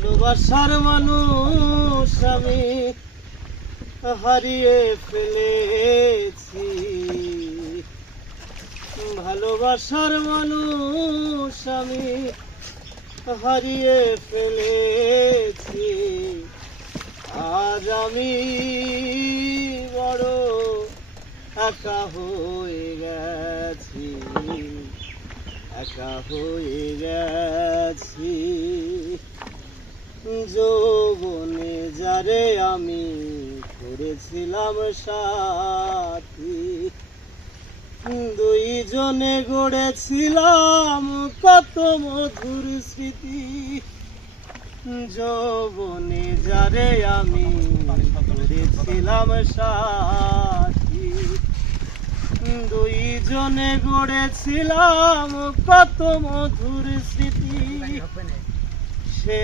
ভালোবাসার মানুষ আমি হারিয়ে ফেলেছি। ভালোবাসার মানুষ আমি হারিয়ে ফেলেছি। আজ আমি বড় একা হয়ে গেছি, একা হয়ে গেছি। যৌবনে যারে আমি করেছিলাম সাথী, দুইজনে গড়েছিলাম কত মধুর স্মৃতি। যৌবনে যারে আমি করেছিলাম সাথী, দুইজনে গড়েছিলাম কত মধুর স্মৃতি। সে